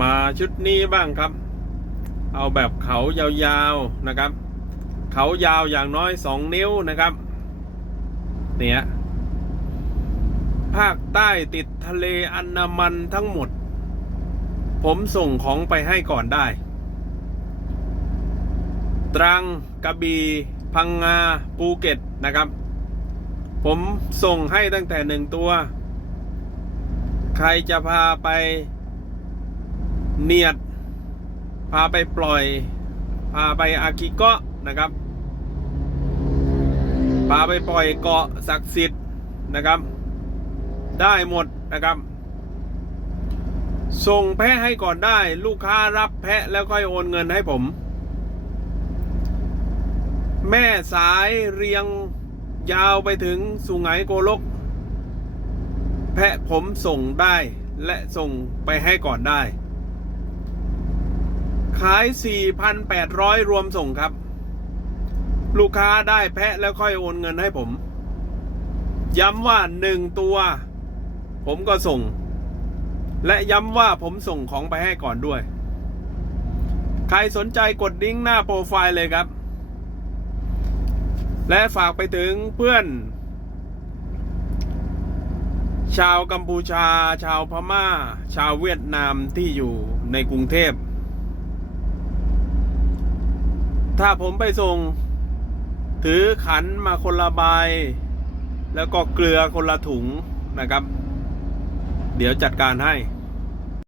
มาชุดนี้บ้างครับ เอาแบบเขายาวๆนะครับ เขายาวอย่างน้อยสองนิ้วนะครับเนี่ยภาคใต้ติดทะเลอันดามันทั้งหมด ผมส่งของไปให้ก่อนได้ ตรังกระบี่พังงาภูเก็ตนะครับ ผมส่งให้ตั้งแต่หนึ่งตัว ใครจะพาไป เนียด พาไปปล่อย พาไปอากิเกาะนะครับ พาไปปล่อยเกาะศักดิ์สิทธิ์นะครับ ได้หมดนะครับ ส่งแพะให้ก่อนได้ ลูกค้ารับแพะแล้วค่อยโอนเงินให้ผม แม่สายเรียงยาวไปถึงสุไหงโกลก แพะผมส่งได้และส่งไปให้ก่อนได้ ขาย 4,800 รวมส่งครับ ลูกค้าได้แพะแล้วค่อยโอนเงินให้ผม ย้ำว่าหนึ่งตัว ผมก็ส่ง และย้ำว่าผมส่งของไปให้ก่อนด้วย ใครสนใจกดลิงก์หน้าโปรไฟล์เลยครับ และฝากไปถึงเพื่อน ชาวกัมพูชา ชาวพม่า ชาวเวียดนามที่อยู่ในกรุงเทพ ถ้าผมไปส่ง ถือขันมาคนละใบ แล้วก็เกลือคนละถุงนะครับ เดี๋ยวจัดการให้